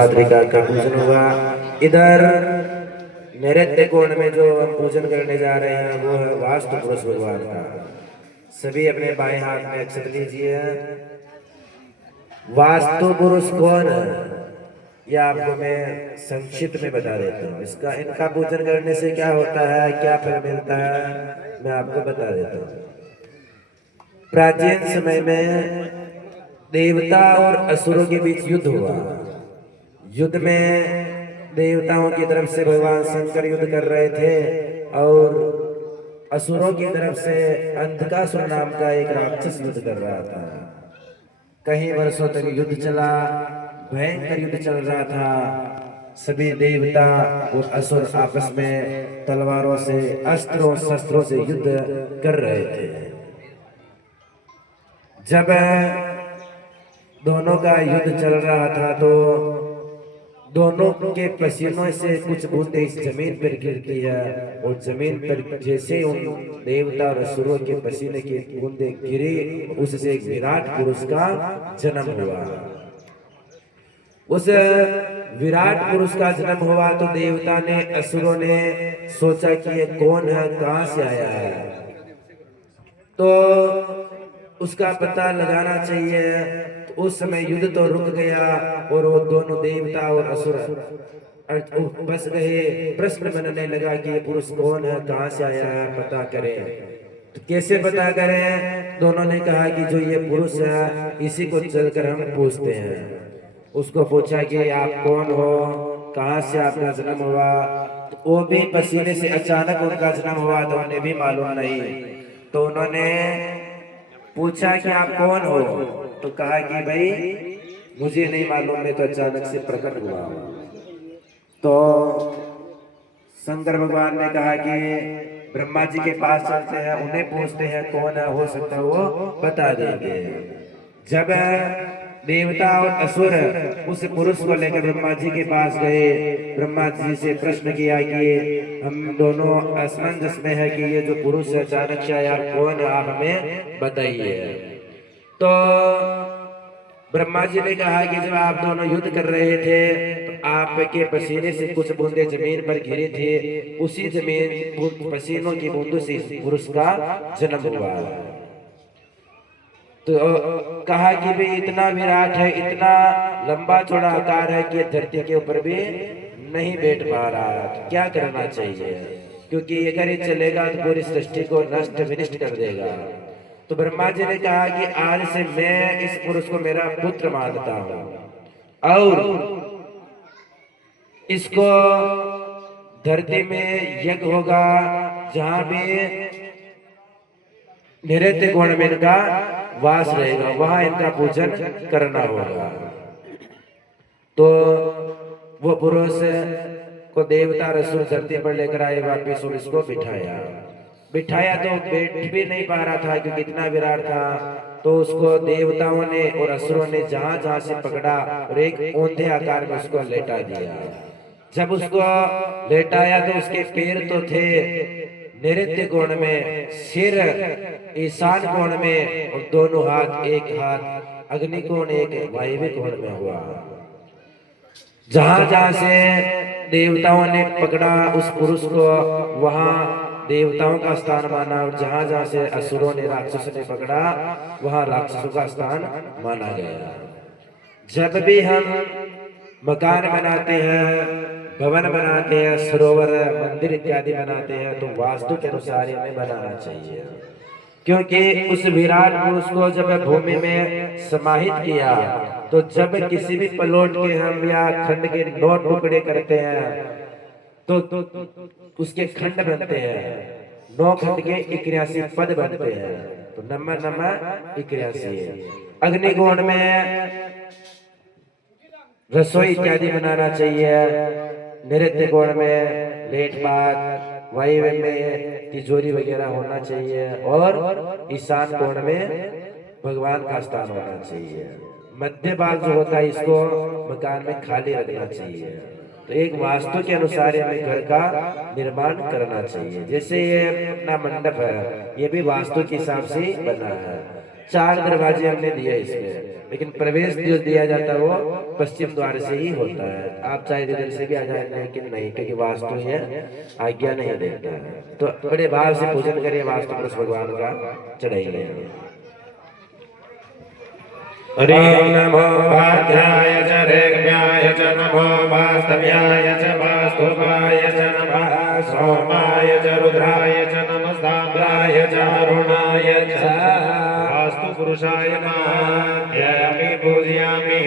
मातृका का पूजन हुआ। इधर नैऋत्य कोण में जो हम पूजन करने जा रहे हैं वो है वास्तु पुरुष भगवान का। सभी अपने बाएं हाथ में अक्षत लीजिए। वास्तु पुरुष कौन है यह आपको मैं संक्षिप्त में बता देता हूँ। इसका इनका पूजन करने से क्या होता है, क्या फल मिलता है, मैं आपको बता देता हूँ। प्राचीन समय में देवता और असुरों के बीच युद्ध हुआ। युद्ध में देवताओं की तरफ से भगवान शंकर युद्ध कर रहे थे और असुरों की तरफ से अंधकासुर नाम का एक राक्षस युद्ध कर रहा था। कई वर्षों तक युद्ध चला, भयंकर युद्ध चल रहा था। सभी देवता और असुर आपस में तलवारों से, अस्त्रों शस्त्रों से युद्ध कर रहे थे। जब दोनों का युद्ध चल रहा था तो दोनों के पसीनों से कुछ बूंदें इस जमीन पर गिरती है और जमीन पर जैसे उन देवता और असुरों के पसीने की बूंदें गिरी, उससे एक विराट पुरुष का जन्म हुआ। उस विराट पुरुष का जन्म हुआ तो देवता ने, असुरों ने सोचा कि ये कौन है, कहां से आया है, तो उसका पता लगाना चाहिए। तो उस समय युद्ध तो रुक गया और वो दोनों देवता और असुर बस गए। प्रश्न बनने लगा कि ये पुरुष कौन है, कहां से आया है, पता करें। तो कैसे पता करें? दोनों ने कहा कि जो ये पुरुष है इसी को चलकर हम पूछते हैं। उसको पूछा कि आप कौन हो, कहां से आपका जन्म हुआ। तो वो भी पसीने से अचानक उनका जन्म हुआ तो उन्हें भी मालूम नहीं। तो उन्होंने पूछा कि आप कौन हो, तो कहा कि भाई मुझे नहीं मालूम, मैं तो अचानक से प्रकट हुआ। तो शंकर भगवान ने कहा कि ब्रह्मा जी के पास चलते हैं, उन्हें पूछते हैं कौन है, हो सकता है वो बता देंगे। जब देवता और असुर उस पुरुष को लेकर ब्रह्मा जी के पास गए, ब्रह्मा जी से प्रश्न किया कि हम दोनों असमंजस में है कि ये जो पुरुष है अचानक से आया, कौन है, आप हमें बताइए। तो ब्रह्मा जी ने कहा कि जब आप दोनों युद्ध कर रहे थे तो आपके पसीने से कुछ बूंदे जमीन पर गिरे थे, उसी जमीन पसीनों की बूंदों से पुरुष का जन्म हुआ। तो कहा कि भाई इतना विराट है, इतना लंबा चौड़ा आकार है कि धरती के ऊपर भी नहीं बैठ पा रहा, तो क्या करना चाहिए, क्योंकि अगर ये चलेगा तो पूरी सृष्टि को नष्ट विनष्ट कर देगा। तो ब्रह्मा जी ने कहा कि आज से मैं इस पुरुष को मेरा पुत्र मानता हूं और इसको धरती में यज्ञ होगा जहां भी नैऋत्य कोण में इनका वास रहेगा, वहां इनका पूजन करना होगा। तो वो पुरुष को देवता असुर धरती पर लेकर आए वापिस और इसको बिठाया तो बैठ भी नहीं पा रहा था क्योंकि इतना विराट था। तो उसको देवताओं ने और असुरों ने जहां जहां से पकड़ा और एक औंधे आकार में उसको लेटा दिया। जब उसको लेटाया तो उसके पैर तो थे नैऋत्य कोण में, सिर ईशान कोण में और दोनों हाथ, एक हाथ अग्नि कोण, एक वायव्य कोण में हुआ। जहां जहां से देवताओं ने पकड़ा उस पुरुष को वहां देवताओं का स्थान माना और जहां जहां से असुरों ने, राक्षसों ने पकड़ा वहां राक्षसों का स्थान माना गया। जब भी हम मकान बनाते हैं, भवन बनाते हैं, सरोवर, मंदिर इत्यादि बनाते हैं तो वास्तु के अनुसार हमें बनाना चाहिए, क्योंकि उस विराट पुरुष को जब भूमि में समाहित किया तो जब किसी भी प्लॉट के हम या खंड के 9 टुकड़े करते हैं तो उसके खंड बनते हैं, 9 खंड के 81 पद बनते हैं। तो नंबर 81। अग्निकोण में रसोई इत्यादि बनाना चाहिए, नैऋत्य कोण में लेट पात, वायव्य में तिजोरी वगैरह होना चाहिए और ईशान कोण में भगवान का स्थान होना चाहिए। मध्य भाग जो होता है इसको मकान में खाली रखना चाहिए। तो एक वास्तु के अनुसार हमें घर का निर्माण करना चाहिए। जैसे ये अपना मंडप है, ये भी वास्तु के हिसाब से बना है। 4 दरवाजे हमने दिए इसमें, लेकिन प्रवेश जो दिया जाता है वो पश्चिम द्वार से ही होता है। आप चाहे इधर से भी आ जाए, लेकिन नहीं, क्योंकि वास्तु ये आज्ञा नहीं देता है। तो बड़े भाव से पूजन करिए, वास्तु पुरुष भगवान का चढ़ाइए। हरि नमो भाद्राय च रेग्म्याय च नमो वास्तव्याय च वास्तुपाय च नमः सोमाय च रुद्राय च नमस्ताम्राय च अरुणाय च वास्तु पुरुषाय नमः ध्यायामि पूजयामि